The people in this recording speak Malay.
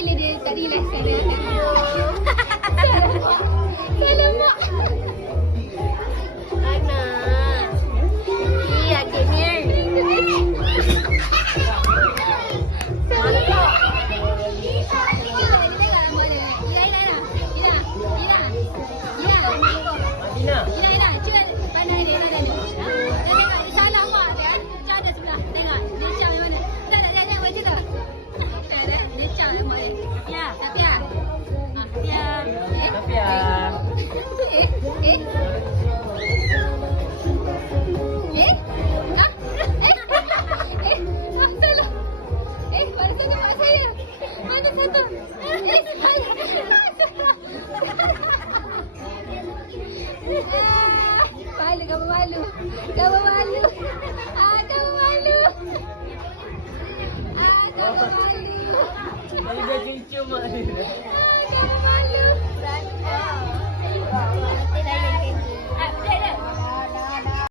bila dia tak relax kan dia. Salam mak. Ana. Iya akhirnya. Malu, kamu malu. Kamu malu. Kamu malu. Kamu malu. Malu dah cium mak dia.